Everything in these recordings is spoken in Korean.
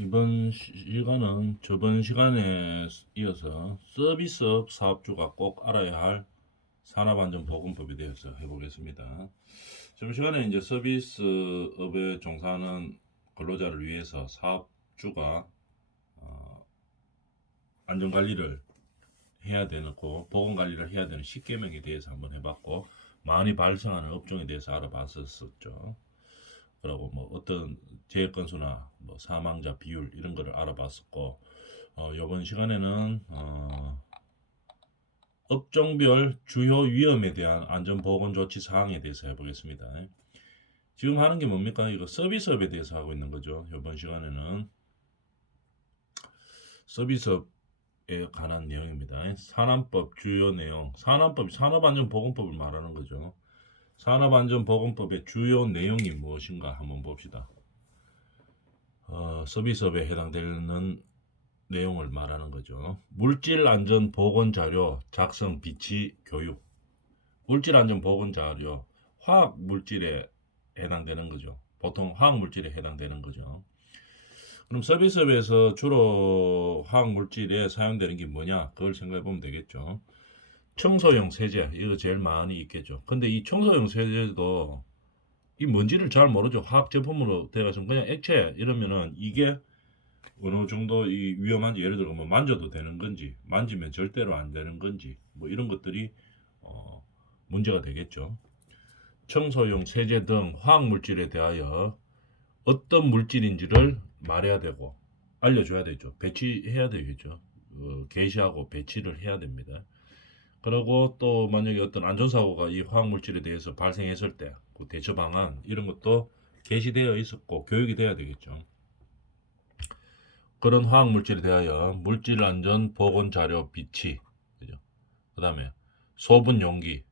이번 시간은 저번 시간에 이어서 서비스업 사업주가 꼭 알아야 할 산업안전보건법에 대해서 해보겠습니다. 저번 시간에 이제 서비스업에 종사하는 근로자를 위해서 사업주가 안전관리를 해야 되는 보건관리를 해야 되는 10계명에 대해서 한번 해봤고, 많이 발생하는 업종에 대해서 알아봤었죠. 그리고 뭐 어떤 재해 건수나 뭐 사망자 비율 이런 거를 알아봤었고, 이번 시간에는 업종별 주요 위험에 대한 안전보건 조치 사항에 대해서 해보겠습니다. 지금 하는 게 뭡니까? 이거 서비스업에 대해서 하고 있는 거죠. 이번 시간에는 서비스업에 관한 내용입니다. 산안법 주요 내용, 산안법이 산업안전보건법을 말하는 거죠. 산업안전보건법의 주요 내용이 무엇인가 한번 봅시다. 서비스업에 해당되는 내용을 말하는 거죠. 물질안전보건자료 작성 비치 교육. 물질안전보건자료, 화학물질에 해당되는 거죠. 보통 화학물질에 해당되는 거죠. 그럼 서비스업에서 주로 화학물질에 사용되는 게 뭐냐? 그걸 생각해 보면 되겠죠. 청소용 세제, 이거 제일 많이 있겠죠. 근데 이 청소용 세제도 이 뭔지를 잘 모르죠. 화학 제품으로 돼가지고 그냥 액체 이러면은 이게 어느 정도 이 위험한지, 예를 들어 뭐 만져도 되는 건지, 만지면 절대로 안 되는 건지, 뭐 이런 것들이 문제가 되겠죠. 청소용 세제 등 화학 물질에 대하여 어떤 물질인지를 말해야 되고 알려줘야 되죠. 배치해야 되겠죠. 게시하고 배치를 해야 됩니다. 그리고 또 만약에 어떤 안전사고가 이 화학물질에 대해서 발생했을 때 그 대처 방안 이런 것도 게시되어 있었고 교육이 돼야 되겠죠. 그런 화학물질에 대하여 물질안전보건자료 비치, 그죠? 그 다음에 소분 용기,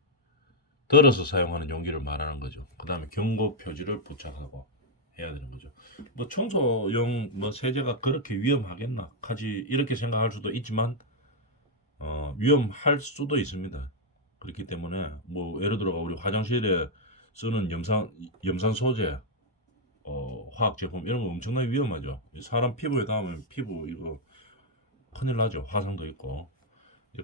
덜어서 사용하는 용기를 말하는 거죠. 그 다음에 경고 표지를 부착하고 해야 되는 거죠. 뭐 청소용 뭐 세제가 그렇게 위험하겠나 하지 이렇게 생각할 수도 있지만 위험할 수도 있습니다. 그렇기 때문에 뭐 예를 들어 우리 화장실에 쓰는 염산 소재, 화학 제품 이런 거 엄청나게 위험하죠. 사람 피부에 닿으면 피부 이거 큰일 나죠. 화상도 있고.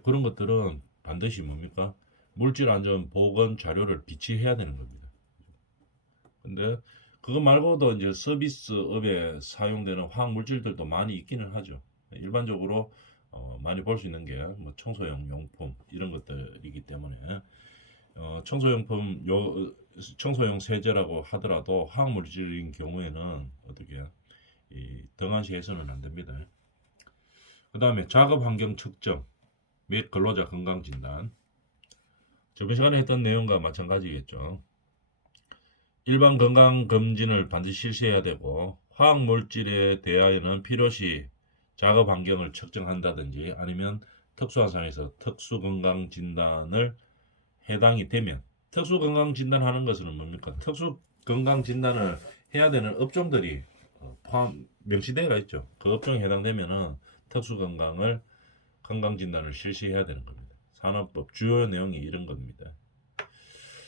그런 것들은 반드시 뭡니까? 물질 안전 보건 자료를 비치해야 되는 겁니다. 근데 그거 말고도 이제 서비스업에 사용되는 화학 물질들도 많이 있기는 하죠. 일반적으로 많이 볼 수 있는 게 뭐 청소용 용품 이런 것들이기 때문에 청소용 세제라고 하더라도 화학 물질인 경우에는 어떻게 등한시해서는 안 됩니다. 그 다음에 작업 환경 측정 및 근로자 건강 진단. 저번 시간에 했던 내용과 마찬가지겠죠. 일반 건강 검진을 반드시 실시해야 되고 화학 물질에 대하여는 필요시 작업 환경을 측정한다든지 아니면 특수한 상황에서 특수 건강 진단을 해당이 되면, 특수 건강 진단하는 것은 뭡니까? 특수 건강 진단을 해야 되는 업종들이 포함 명시되어 있죠. 그 업종에 해당되면은 특수 건강 진단을 실시해야 되는 겁니다. 산업법 주요 내용이 이런 겁니다.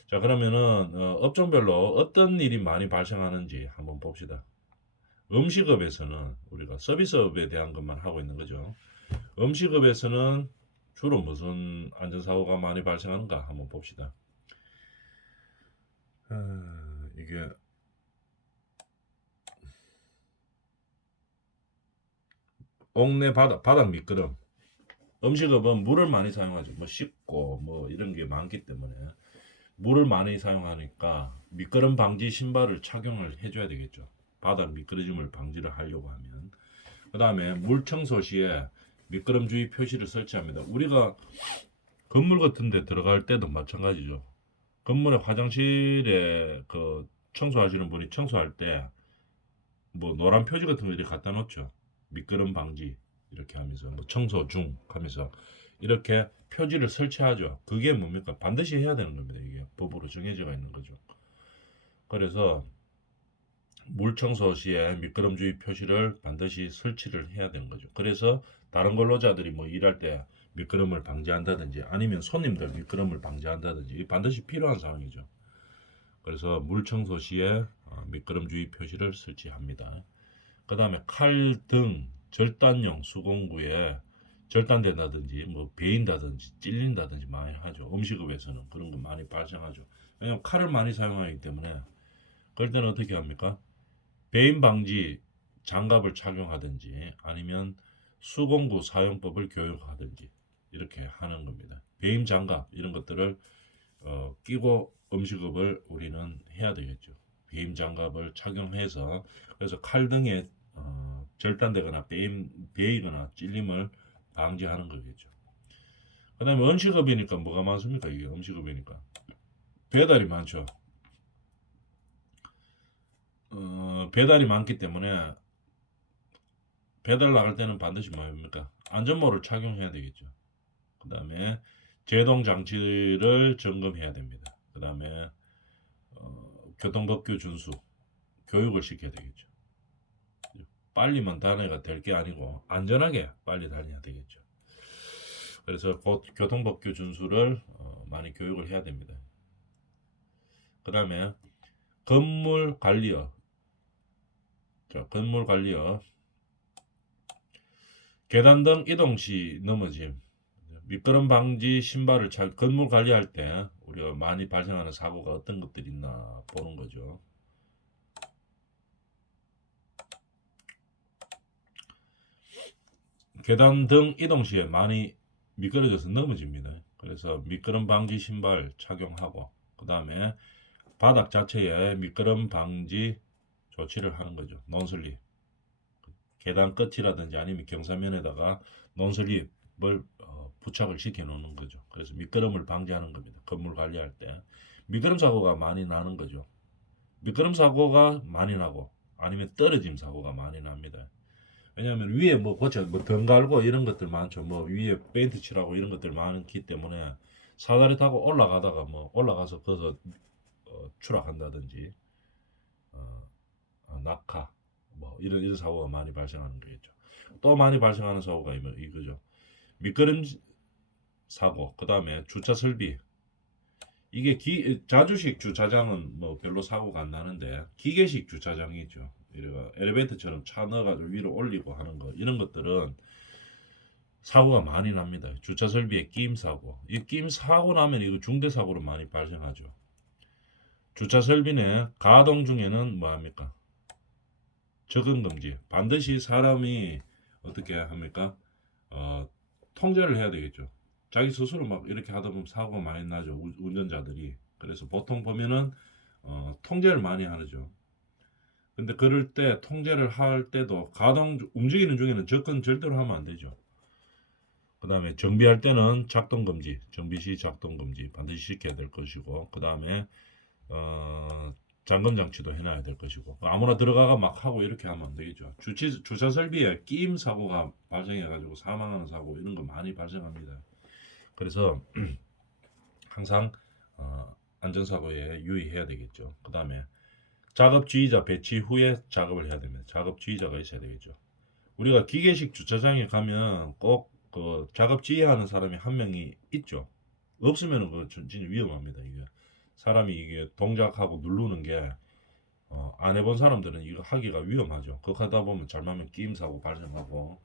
자, 그러면은 업종별로 어떤 일이 많이 발생하는지 한번 봅시다. 음식업에서는 우리가 서비스업에 대한 것만 하고 있는 거죠. 음식업에서는 주로 무슨 안전사고가 많이 발생하는가 한번 봅시다. 이게 옥내 바닥 미끄럼. 음식업은 물을 많이 사용하죠. 뭐 씻고 뭐 이런 게 많기 때문에 물을 많이 사용하니까 미끄럼 방지 신발을 착용을 해줘야 되겠죠. 바닥 미끄러짐을 방지를 하려고 하면. 그 다음에 물 청소 시에 미끄럼 주의 표시를 설치합니다. 우리가 건물 같은 데 들어갈 때도 마찬가지죠. 건물의 화장실에 그 청소하시는 분이 청소할 때 뭐 노란 표지 같은 거 이렇게 갖다 놓죠. 미끄럼 방지 이렇게 하면서 뭐 청소 중 하면서 이렇게 표지를 설치하죠. 그게 뭡니까? 반드시 해야 되는 겁니다. 이게 법으로 정해져 있는 거죠. 그래서 물 청소 시에 미끄럼 주의 표시를 반드시 설치를 해야 되는 거죠. 그래서 다른 근로자들이 뭐 일할 때 미끄럼을 방지한다든지 아니면 손님들 미끄럼을 방지한다든지 반드시 필요한 상황이죠. 그래서 물 청소 시에 미끄럼 주의 표시를 설치합니다. 그 다음에 칼 등 절단용 수공구에 절단된다든지 뭐 베인다든지 찔린다든지 많이 하죠. 음식업에서는 그런 거 많이 발생하죠. 왜냐하면 칼을 많이 사용하기 때문에. 그럴 때는 어떻게 합니까? 배임 방지 장갑을 착용하든지 아니면 수공구 사용법을 교육하든지 이렇게 하는 겁니다. 배임 장갑 이런 것들을 끼고 음식업을 우리는 해야 되겠죠. 배임 장갑을 착용해서 그래서 칼 등에 절단되거나 베이거나 찔림을 방지하는 거겠죠. 그 다음에 음식업이니까 뭐가 많습니까? 이게 음식업이니까 배달이 많죠. 배달이 많기 때문에 배달 나갈 때는 반드시 뭡니까? 안전모를 착용해야 되겠죠. 그 다음에 제동 장치를 점검해야 됩니다. 그 다음에 교통법규 준수 교육을 시켜야 되겠죠. 빨리만 다녀가 될 게 아니고 안전하게 빨리 다녀야 되겠죠. 그래서 교통법규 준수를 많이 교육을 해야 됩니다. 그 다음에 건물 관리업. 자, 건물 관리업. 계단 등 이동 시 넘어짐. 미끄럼 방지 신발을 건물 관리할 때 우리가 많이 발생하는 사고가 어떤 것들이 있나 보는 거죠. 계단 등 이동 시에 많이 미끄러져서 넘어집니다. 그래서 미끄럼 방지 신발 착용하고 그 다음에 바닥 자체에 미끄럼 방지 조치를 하는 거죠. 논슬립. 계단 끝이라든지 아니면 경사면에다가 논슬립을 부착을 시켜 놓는 거죠. 그래서 미끄럼을 방지하는 겁니다. 건물 관리할 때. 미끄럼 사고가 많이 나는 거죠. 미끄럼 사고가 많이 나고 아니면 떨어짐 사고가 많이 납니다. 왜냐하면 위에 뭐 고쳐 뭐등 갈고 이런 것들 많죠. 뭐 위에 페인트 칠하고 이런 것들 많기 때문에 사다리 타고 올라가다가 뭐 올라가서 거기서 추락한다든지 낙하 뭐 이런 사고가 많이 발생하는 거겠죠. 또 많이 발생하는 사고가 이거죠. 미끄럼 사고, 그 다음에 주차 설비. 이게 자주식 주차장은 뭐 별로 사고가 안 나는데 기계식 주차장이 있죠. 이래가 엘리베이터처럼 차 넣어가지고 위로 올리고 하는 거 이런 것들은 사고가 많이 납니다. 주차 설비에 끼임 사고. 이 끼임 사고 나면 이거 중대 사고로 많이 발생하죠. 주차 설비 내 가동 중에는 뭐 합니까? 접근 금지. 반드시 사람이 어떻게 합니까? 통제를 해야 되겠죠. 자기 스스로 막 이렇게 하다 보면 사고가 많이 나죠. 운전자들이. 그래서 보통 보면은 통제를 많이 하죠. 근데 그럴 때 통제를 할 때도 움직이는 중에는 접근 절대로 하면 안 되죠. 그 다음에 정비할 때는 작동 금지, 정비 시 작동 금지 반드시 시켜야 될 것이고, 그 다음에 잠금 장치도 해놔야 될 것이고, 아무나 들어가가 막 하고 이렇게 하면 안 되겠죠. 주차 설비에 끼임 사고가 발생해가지고 사망하는 사고 이런 거 많이 발생합니다. 그래서 항상 안전사고에 유의해야 되겠죠. 그 다음에 작업 지휘자 배치 후에 작업을 해야 됩니다. 작업 지휘자가 있어야 되겠죠. 우리가 기계식 주차장에 가면 꼭 그 작업 지휘하는 사람이 한 명이 있죠. 없으면 그 진짜 위험합니다. 이게 사람이 이게 동작하고 누르는 게 안 해본 사람들은 이거 하기가 위험하죠. 그거 하다 보면 잘못하면 끼임 사고 발생하고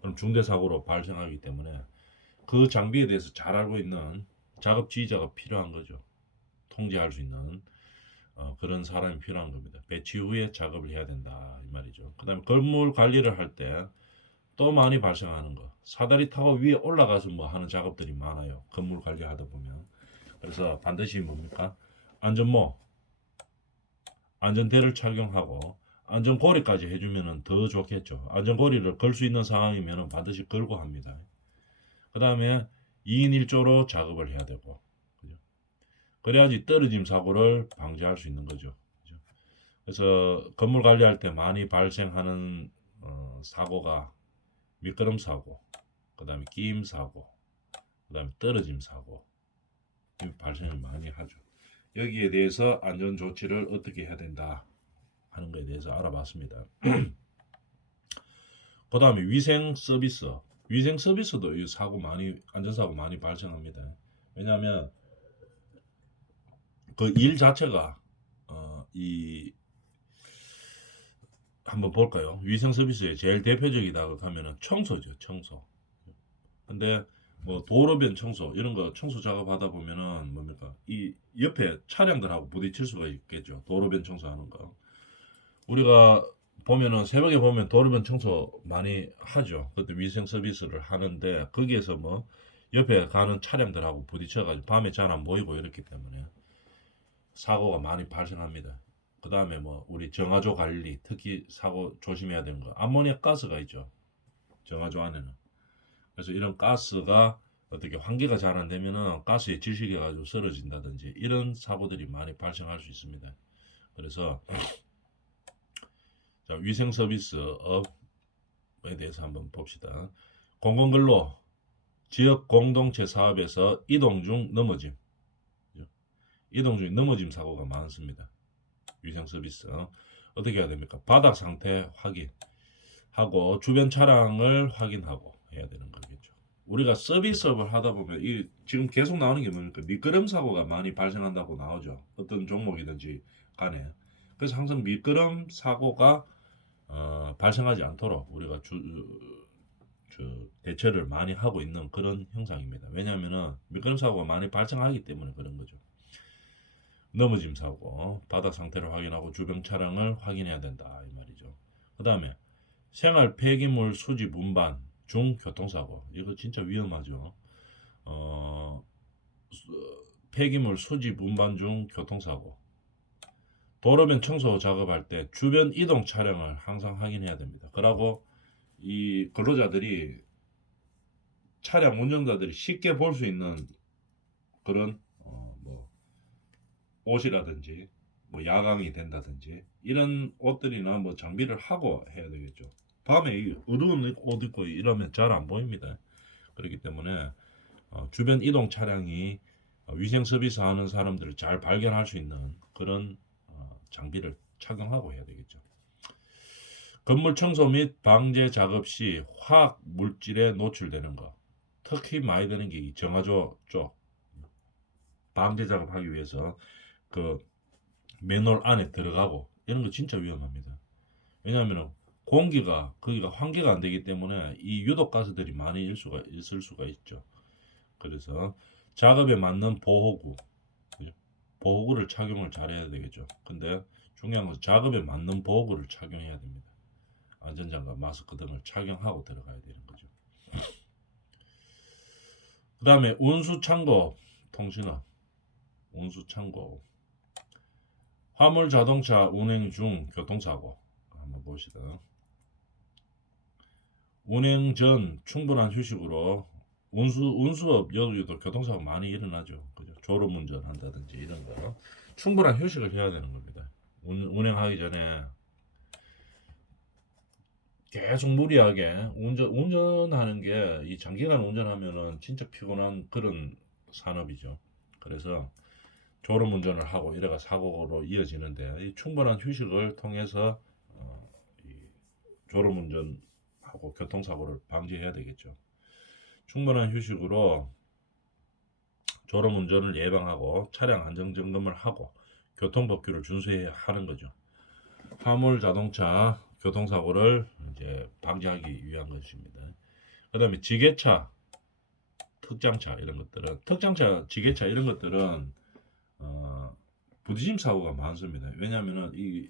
그럼 중대 사고로 발생하기 때문에 그 장비에 대해서 잘 알고 있는 작업 지휘자가 필요한 거죠. 통제할 수 있는 그런 사람이 필요한 겁니다. 배치 후에 작업을 해야 된다 이 말이죠. 그 다음에 건물 관리를 할 때 또 많이 발생하는 거 사다리 타고 위에 올라가서 뭐 하는 작업들이 많아요. 건물 관리하다 보면. 그래서 반드시 뭡니까? 안전대를 착용하고 안전고리까지 해주면 더 좋겠죠. 안전고리를 걸 수 있는 상황이면 반드시 걸고 합니다. 그 다음에 2인 1조로 작업을 해야 되고 그죠? 그래야지 떨어짐 사고를 방지할 수 있는 거죠. 그죠? 그래서 건물 관리할 때 많이 발생하는 사고가 미끄럼 사고, 그 다음에 끼임 사고, 그 다음에 떨어짐 사고 발생을 많이 하죠. 여기에 대해서 안전 조치를 어떻게 해야 된다 하는 것에 대해서 알아봤습니다. 그 다음에 위생 서비스도 이 안전사고 많이 발생합니다. 왜냐하면 그 일 자체가 이 한번 볼까요? 위생 서비스의 제일 대표적이다고 하면은 청소죠, 청소. 근데 뭐 도로변 청소 이런 거 청소 작업하다 보면은 뭡니까? 이 옆에 차량들하고 부딪힐 수가 있겠죠. 도로변 청소하는 거. 우리가 보면은 새벽에 보면 도로변 청소 많이 하죠. 그때 위생 서비스를 하는데 거기에서 뭐 옆에 가는 차량들하고 부딪혀가지고 밤에 잘 안 보이고 이렇기 때문에 사고가 많이 발생합니다. 그 다음에 뭐 우리 정화조 관리 특히 사고 조심해야 되는 거 암모니아 가스가 있죠. 정화조 안에는. 그래서 이런 가스가 어떻게 환기가 잘 안 되면은 가스에 질식해 가지고 쓰러진다든지 이런 사고들이 많이 발생할 수 있습니다. 그래서 자, 위생 서비스업에 대해서 한번 봅시다. 공공근로 지역 공동체 사업에서 이동 중 넘어짐, 이동 중 넘어짐 사고가 많습니다. 위생 서비스 어떻게 해야 됩니까? 바닥 상태 확인하고 주변 차량을 확인하고 해야 되는 거겠죠. 우리가 서비스업을 하다 보면 이 지금 계속 나오는 게 뭡니까? 미끄럼 사고가 많이 발생한다고 나오죠. 어떤 종목이든지 간에. 그래서 항상 미끄럼 사고가 발생하지 않도록 우리가 대처를 많이 하고 있는 그런 형상입니다. 왜냐하면 미끄럼 사고가 많이 발생하기 때문에 그런 거죠. 넘어짐 사고, 바닥 상태를 확인하고 주변 차량을 확인해야 된다 이 말이죠. 그 다음에 생활 폐기물 수집 운반 중 교통사고, 이거 진짜 위험하죠. 폐기물 수집 운반 중 교통사고. 도로변 청소 작업할 때 주변 이동 차량을 항상 확인해야 됩니다. 그러고 이 근로자들이 차량 운전자들이 쉽게 볼 수 있는 그런 뭐 옷이라든지 뭐 야광이 된다든지 이런 옷들이나 뭐 장비를 하고 해야 되겠죠. 밤에 이 어두운 옷 입고 이러면 잘 안 보입니다. 그렇기 때문에 주변 이동 차량이 위생 서비스 하는 사람들을 잘 발견할 수 있는 그런 장비를 착용하고 해야 되겠죠. 건물 청소 및 방제 작업 시 화학 물질에 노출되는 것, 특히 많이 되는 게 이 정화조 쪽 방제 작업하기 위해서 그 맨홀 안에 들어가고 이런 거 진짜 위험합니다. 왜냐하면 공기가 거기가 환기가 안 되기 때문에 이 유독 가스들이 많이 있을 수가 있죠. 그래서 작업에 맞는 보호구를 착용을 잘해야 되겠죠. 근데 중요한 것은 작업에 맞는 보호구를 착용해야 됩니다. 안전장갑, 마스크 등을 착용하고 들어가야 되는 거죠. 그 다음에 운수창고 통신업, 운수창고 화물 자동차 운행 중 교통사고 한번 봅시다. 운행 전 충분한 휴식으로 운수업 여기도 교통사고 많이 일어나죠. 그죠? 졸음운전 한다든지 이런 거 충분한 휴식을 해야 되는 겁니다. 운행하기 전에 계속 무리하게 운전하는 게 이 장기간 운전하면은 진짜 피곤한 그런 산업이죠. 그래서 졸음운전을 하고 이래가 사고로 이어지는데 이 충분한 휴식을 통해서 이 졸음운전하고 교통사고를 방지해야 되겠죠. 충분한 휴식으로 졸음운전을 예방하고 차량 안전점검을 하고 교통법규를 준수해야 하는 거죠. 화물 자동차 교통사고를 이제 방지하기 위한 것입니다. 그 다음에 지게차, 특장차 이런 것들은 특장차, 지게차 이런 것들은 부딪힘 사고가 많습니다. 왜냐하면 이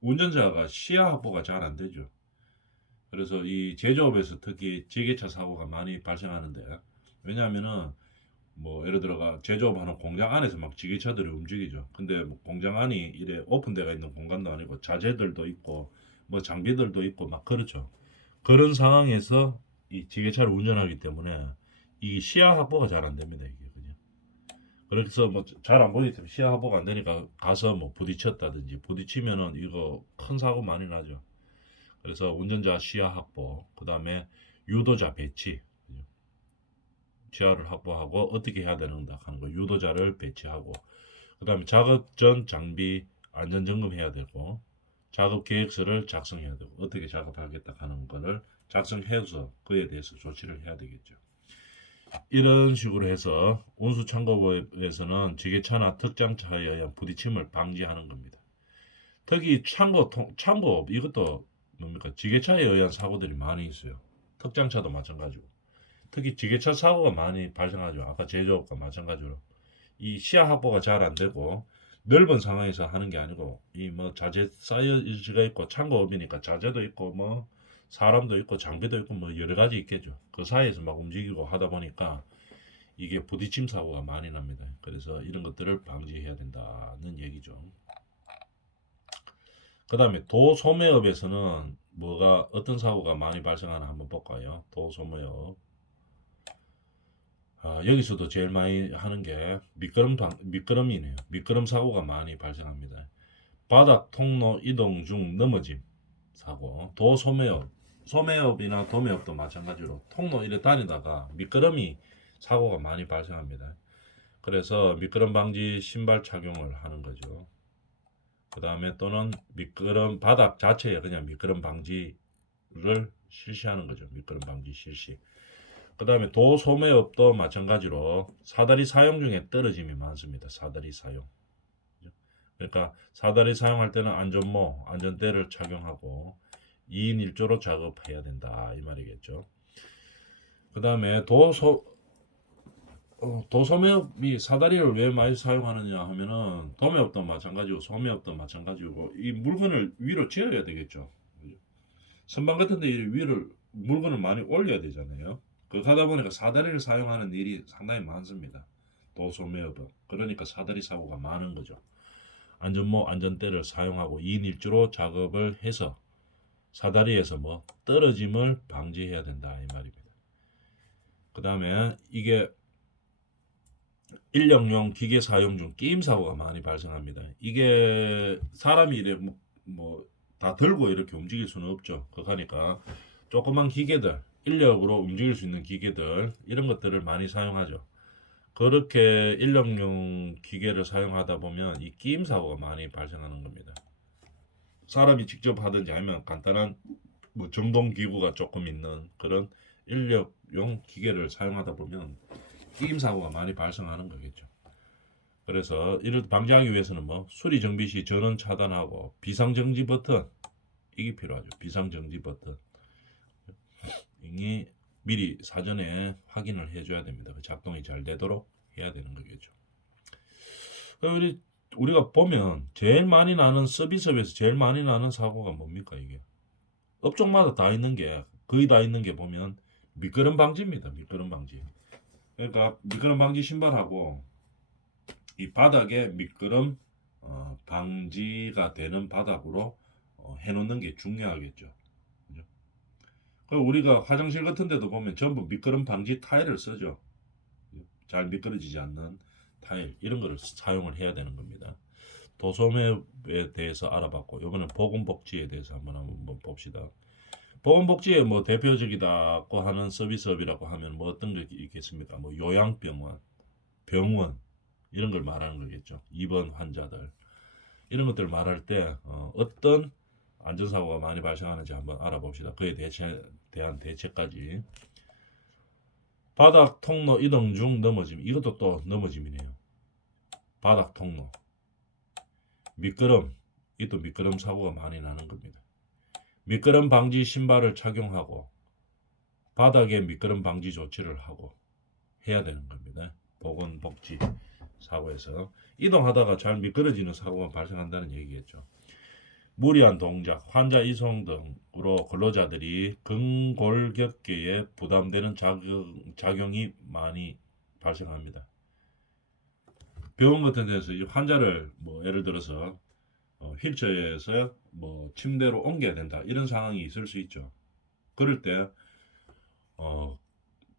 운전자가 시야 확보가 잘 안 되죠. 그래서 이 제조업에서 특히 지게차 사고가 많이 발생하는데 왜냐하면은 뭐 예를 들어가 제조업하는 공장 안에서 막 지게차들이 움직이죠. 근데 뭐 공장 안이 이래 오픈되어 있는 공간도 아니고 자재들도 있고 뭐 장비들도 있고 막 그렇죠. 그런 상황에서 이 지게차를 운전하기 때문에 이 시야 확보가 잘 안 됩니다. 이게 그냥. 그래서 뭐 잘 안 보이기 때문에 시야 확보가 안 되니까 가서 뭐 부딪혔다든지 부딪히면은 이거 큰 사고 많이 나죠. 그래서 운전자 시야 확보, 그 다음에 유도자 배치, 시야를 확보하고 어떻게 해야 되는가 하는 거, 유도자를 배치하고, 그 다음에 작업 전 장비 안전 점검해야 되고, 작업 계획서를 작성해야 되고, 어떻게 작업하겠다 하는 거를 작성해서 그에 대해서 조치를 해야 되겠죠. 이런 식으로 해서 운수창고부에서는 지게차나 특장차에 의한 부딪힘을 방지하는 겁니다. 특히 창고 이것도 뭡니까? 지게차에 의한 사고들이 많이 있어요. 특장차도 마찬가지고. 특히 지게차 사고가 많이 발생하죠. 아까 제조업과 마찬가지로. 이 시야 확보가 잘 안 되고 넓은 상황에서 하는 게 아니고 이 뭐 자재 사이즈가 있고 창고업이니까 자재도 있고 뭐 사람도 있고 장비도 있고 뭐 여러 가지 있겠죠. 그 사이에서 막 움직이고 하다 보니까 이게 부딪힘 사고가 많이 납니다. 그래서 이런 것들을 방지해야 된다는 얘기죠. 그 다음에 도소매업에서는 뭐가 어떤 사고가 많이 발생하나 한번 볼까요? 도소매업. 여기서도 제일 많이 하는 게 미끄럼이네요. 미끄럼 사고가 많이 발생합니다. 바닥 통로 이동 중 넘어짐 사고. 도소매업, 소매업이나 도매업도 마찬가지로 통로 이래 다니다가 미끄럼이 사고가 많이 발생합니다. 그래서 미끄럼 방지 신발 착용을 하는 거죠. 그 다음에 또는 미끄럼 바닥 자체에 그냥 미끄럼 방지를 실시하는 거죠. 미끄럼 방지 실시. 그 다음에 도소매업도 마찬가지로 사다리 사용 중에 떨어짐이 많습니다. 사다리 사용. 그러니까 사다리 사용할 때는 안전모, 안전대를 착용하고 2인 1조로 작업해야 된다 이 말이겠죠. 그 다음에 도소매업이 사다리를 왜 많이 사용하느냐 하면은 도매업도 마찬가지고 소매업도 마찬가지고 이 물건을 위로 지어야 되겠죠. 선반 같은 데 위를 물건을 많이 올려야 되잖아요. 그렇게 하다 보니까 사다리를 사용하는 일이 상당히 많습니다. 도소매업은. 그러니까 사다리 사고가 많은 거죠. 안전모, 안전대를 사용하고 2인 1조로 작업을 해서 사다리에서 뭐 떨어짐을 방지해야 된다 이 말입니다. 그 다음에 이게 인력용 기계 사용 중 끼임 사고가 많이 발생합니다. 이게 사람이 이래 다 들고 이렇게 움직일 수는 없죠. 그러니까 조그만 기계들, 인력으로 움직일 수 있는 기계들 이런 것들을 많이 사용하죠. 그렇게 인력용 기계를 사용하다 보면 이 끼임 사고가 많이 발생하는 겁니다. 사람이 직접 하든지 아니면 간단한 뭐 점동 기구가 조금 있는 그런 인력용 기계를 사용하다 보면 끼임 사고가 많이 발생하는 거겠죠. 그래서 이를 방지하기 위해서는 뭐 수리 정비 시 전원 차단하고 비상정지 버튼 이게 필요하죠. 비상정지 버튼 이 미리 사전에 확인을 해줘야 됩니다. 작동이 잘 되도록 해야 되는 거겠죠. 우리가 보면 제일 많이 나는 서비스업에서 제일 많이 나는 사고가 뭡니까 이게? 업종마다 다 있는 게 거의 다 있는 게 보면 미끄럼 방지입니다. 미끄럼 방지. 그러니까 미끄럼 방지 신발하고 이 바닥에 미끄럼 방지가 되는 바닥으로 해놓는 게 중요하겠죠. 그죠? 그리고 우리가 화장실 같은 데도 보면 전부 미끄럼 방지 타일을 쓰죠. 잘 미끄러지지 않는 타일 이런 거를 사용을 해야 되는 겁니다. 도소매에 대해서 알아봤고 이번엔 보건복지에 대해서 한번 봅시다. 보건복지에 뭐 대표적이다고 하는 서비스업이라고 하면 뭐 어떤 게 있겠습니까? 뭐 요양병원, 병원 이런 걸 말하는 거겠죠. 입원 환자들 이런 것들 말할 때 어떤 안전사고가 많이 발생하는지 한번 알아봅시다. 그에 대한 대책까지. 바닥 통로 이동 중 넘어짐 이것도 또 넘어짐이네요. 바닥 통로 미끄럼 이것도 미끄럼 사고가 많이 나는 겁니다. 미끄럼 방지 신발을 착용하고 바닥에 미끄럼 방지 조치를 하고 해야 되는 겁니다. 보건복지 사고에서 이동하다가 잘 미끄러지는 사고가 발생한다는 얘기겠죠. 무리한 동작, 환자 이송 등으로 근로자들이 근골격계에 부담되는 작용이 많이 발생합니다. 병원 같은 데서 환자를 뭐 예를 들어서 휠체어에서 뭐 침대로 옮겨야 된다 이런 상황이 있을 수 있죠. 그럴 때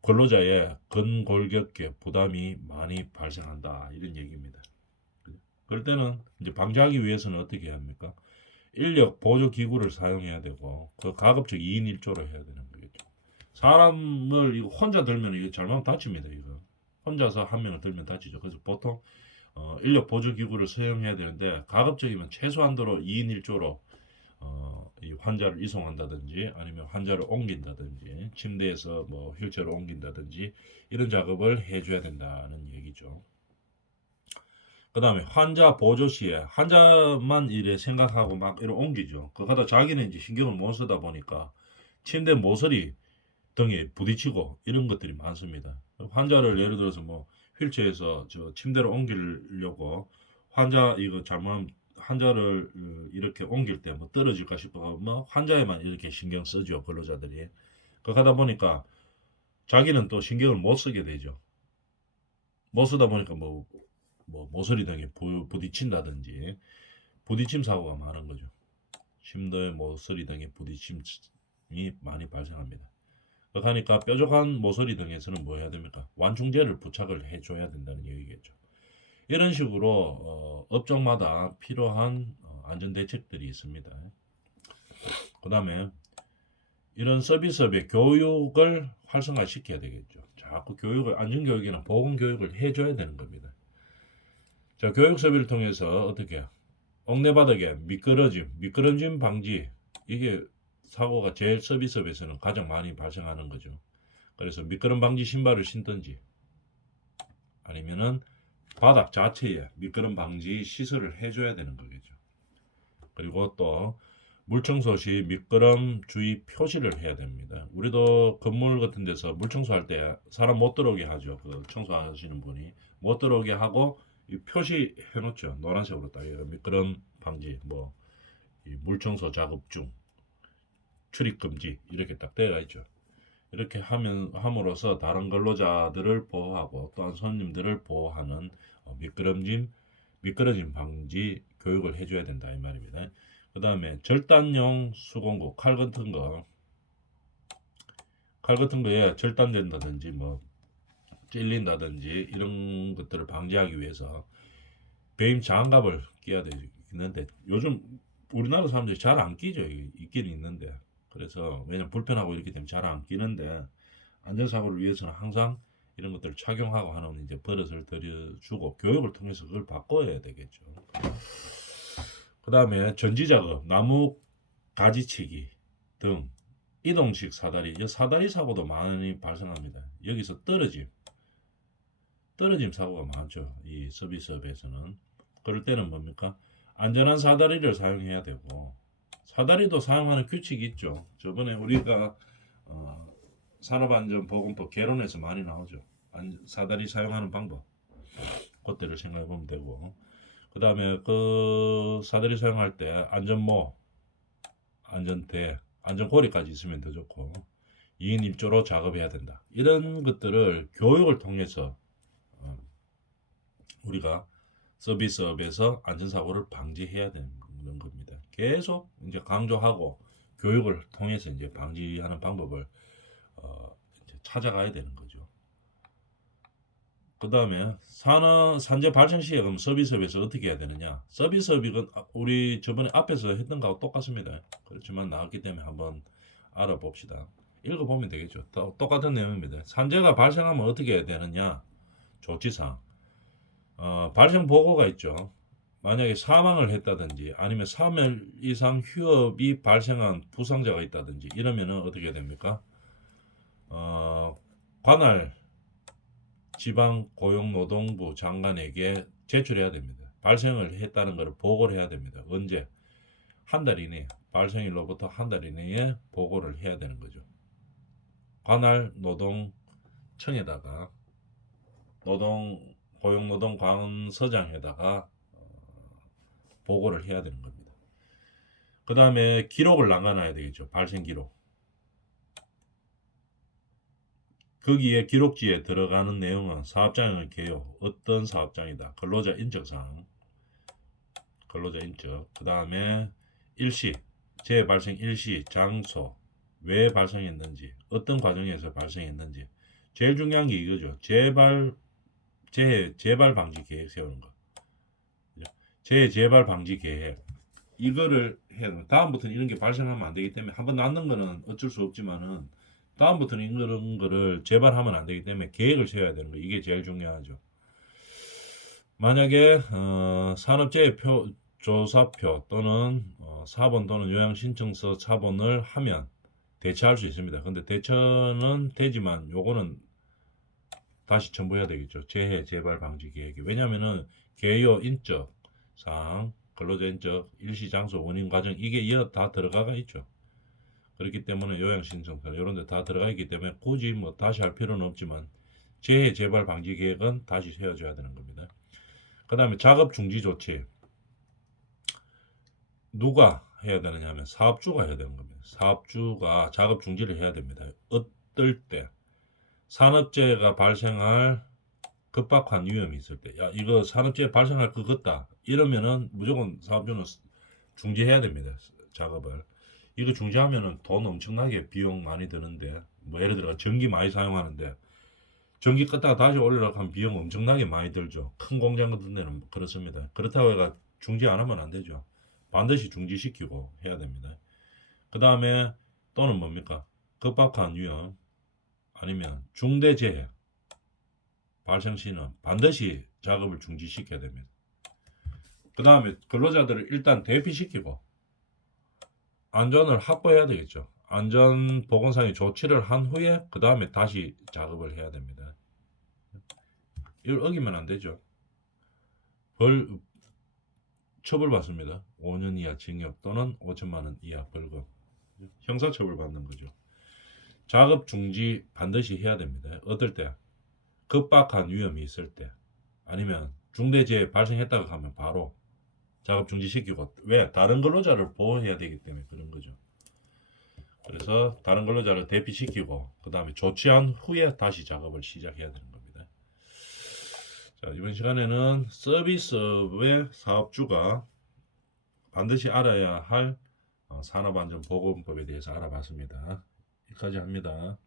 근로자의 근골격계 부담이 많이 발생한다 이런 얘기입니다. 그럴 때는 이제 방지하기 위해서는 어떻게 해야 합니까? 인력 보조 기구를 사용해야 되고 그 가급적 2인 1조로 해야 되는 거겠죠. 사람을 이거 혼자 들면 이거 잘못 다칩니다. 이거 혼자서 한 명을 들면 다치죠. 그래서 보통 인력 보조 기구를 사용해야 되는데 가급적이면 최소한도로 2인 1조로 이 환자를 이송한다든지 아니면 환자를 옮긴다든지 침대에서 뭐 휠체어로 옮긴다든지 이런 작업을 해줘야 된다는 얘기죠. 그 다음에 환자 보조 시에 환자만 이래 생각하고 막 이래 옮기죠. 그러다 자기는 이제 신경을 못 쓰다 보니까 침대 모서리 등에 부딪히고 이런 것들이 많습니다. 환자를 예를 들어서 뭐 휠체어에서 저 침대로 옮기려고 환자 이거 잘못하면 환자를 이렇게 옮길 때 뭐 떨어질까 싶어 뭐 환자에만 이렇게 신경 쓰죠 근로자들이. 그러다 보니까 자기는 또 신경을 못 쓰게 되죠. 못 쓰다 보니까 뭐 모서리 등에 부딪힌다든지 부딪힘 사고가 많은 거죠. 침대 모서리 등에 부딪힘이 많이 발생합니다. 그러니까 뾰족한 모서리 등에서는 뭐 해야 됩니까? 완충제를 부착을 해줘야 된다는 얘기겠죠. 이런 식으로 업종마다 필요한 안전대책들이 있습니다. 그 다음에 이런 서비스업의 교육을 활성화시켜야 되겠죠. 자꾸 교육을 안전교육이나 보건교육을 해줘야 되는 겁니다. 자, 교육 서비를 통해서 어떻게 옥내바닥에 미끄럼짐 방지 이게 사고가 제일 서비스업에서는 가장 많이 발생하는 거죠. 그래서 미끄럼 방지 신발을 신든지 아니면은 바닥 자체에 미끄럼 방지 시설을 해줘야 되는 거겠죠. 그리고 또 물청소 시 미끄럼 주의 표시를 해야 됩니다. 우리도 건물 같은 데서 물청소할 때 사람 못 들어오게 하죠. 그 청소하시는 분이 못 들어오게 하고 표시 해놓죠. 노란색으로 딱 미끄럼 방지 뭐 물청소 작업 중 출입 금지 이렇게 딱 되어 있죠. 이렇게 함으로써 다른 근로자들을 보호하고 또한 손님들을 보호하는 미끄러짐 방지 교육을 해줘야 된다 이 말입니다. 그 다음에 절단용 수공구 칼 같은 거에 절단된다든지 뭐 찔린다든지 이런 것들을 방지하기 위해서 배임 장갑을 끼야 되는데 요즘 우리나라 사람들이 잘 안 끼죠. 있긴 있는데 그래서 왜냐면 불편하고 이렇게 되면 잘 안 끼는데 안전사고를 위해서는 항상 이런 것들을 착용하고 하는 이제 버릇을 들여주고 교육을 통해서 그걸 바꿔야 되겠죠. 그 다음에 전지작업, 나무 가지치기 등 이동식 사다리, 사다리 사고도 많이 발생합니다. 여기서 떨어짐 사고가 많죠. 이 서비스업에서는. 그럴 때는 뭡니까? 안전한 사다리를 사용해야 되고 사다리도 사용하는 규칙이 있죠. 저번에 우리가 산업안전보건법 개론에서 많이 나오죠. 사다리 사용하는 방법 그것들을 생각해 보면 되고 그 다음에 그 사다리 사용할 때 안전모, 안전대, 안전고리까지 있으면 더 좋고 2인 1조로 작업해야 된다. 이런 것들을 교육을 통해서 우리가 서비스업에서 안전사고를 방지해야 되는 겁니다. 계속 이제 강조하고 교육을 통해서 이제 방지하는 방법을 이제 찾아가야 되는 거죠. 그 다음에 산재 발생 시에 그럼 서비스업에서 어떻게 해야 되느냐? 서비스업이 우리 저번에 앞에서 했던 거하고 똑같습니다. 그렇지만 나왔기 때문에 한번 알아봅시다. 읽어보면 되겠죠. 똑같은 내용입니다. 산재가 발생하면 어떻게 해야 되느냐? 조치사항. 발생 보고가 있죠. 만약에 사망을 했다든지 아니면 3일 이상 휴업이 발생한 부상자가 있다든지 이러면은 어떻게 해야 됩니까? 관할 지방고용노동부 장관에게 제출해야 됩니다. 발생을 했다는 것을 보고를 해야 됩니다. 언제? 한 달 이내, 발생일로부터 한 달 이내에 보고를 해야 되는 거죠. 관할 노동청에다가 고용노동관서장에다가 보고를 해야 되는 겁니다. 그 다음에 기록을 남겨놔야 되겠죠. 발생 기록. 거기에 기록지에 들어가는 내용은 사업장의 개요, 어떤 사업장이다, 근로자 인적사항, 근로자 인적, 그 다음에 일시, 재발생 일시, 장소, 왜 발생했는지, 어떤 과정에서 발생했는지, 제일 중요한 게 이거죠. 재발 방지 계획 세우는 거. 재발 방지 계획. 이거를 해야 됩니다. 다음부터는 이런 게 발생하면 안 되기 때문에 한번 낳는 거는 어쩔 수 없지만은 다음부터는 이런 거를 재발하면 안 되기 때문에 계획을 세워야 되는 거. 이게 제일 중요하죠. 만약에 산업재해조사표 또는 사본 또는 요양신청서 차본을 하면 대처할 수 있습니다. 근데 대처는 되지만 요거는 다시 첨부해야 되겠죠. 재해 재발 방지 계획이. 왜냐면은 개요 인적 사항, 근로자 인적, 일시 장소, 원인 과정 이게 이어 다 들어가가 있죠. 그렇기 때문에 요양신청서 이런 데 다 들어가 있기 때문에 굳이 뭐 다시 할 필요는 없지만 재해 재발 방지 계획은 다시 세워줘야 되는 겁니다. 그 다음에 작업 중지 조치 누가 해야 되느냐 하면 사업주가 해야 되는 겁니다. 사업주가 작업 중지를 해야 됩니다. 어떨 때 산업재해가 발생할 급박한 위험이 있을 때, 야 이거 산업재해 발생할 것 같다 이러면은 무조건 사업주는 중지해야 됩니다. 작업을. 이거 중지하면은 돈 엄청나게 비용 많이 드는데, 뭐 예를 들어 전기 많이 사용하는데 전기 껐다가 다시 올리려고 하면 비용 엄청나게 많이 들죠. 큰 공장 같은 데는 그렇습니다. 그렇다고 해가 중지 안 하면 안 되죠. 반드시 중지시키고 해야 됩니다. 그 다음에 또는 뭡니까? 급박한 위험 아니면 중대재해 발생 시는 반드시 작업을 중지시켜야 됩니다. 그 다음에 근로자들을 일단 대피시키고 안전을 확보해야 되겠죠. 안전 보건상의 조치를 한 후에 그 다음에 다시 작업을 해야 됩니다. 이걸 어기면 안 되죠. 처벌받습니다. 5년 이하 징역 또는 5천만 원 이하 벌금. 형사처벌 받는 거죠. 작업 중지 반드시 해야 됩니다. 어떨 때? 급박한 위험이 있을 때 아니면 중대재해 발생했다고 하면 바로 작업 중지시키고, 왜? 다른 근로자를 보호해야 되기 때문에 그런 거죠. 그래서 다른 근로자를 대피시키고 그 다음에 조치한 후에 다시 작업을 시작해야 되는 겁니다. 자, 이번 시간에는 서비스업의 사업주가 반드시 알아야 할 산업안전보건법에 대해서 알아봤습니다. 여기까지 합니다.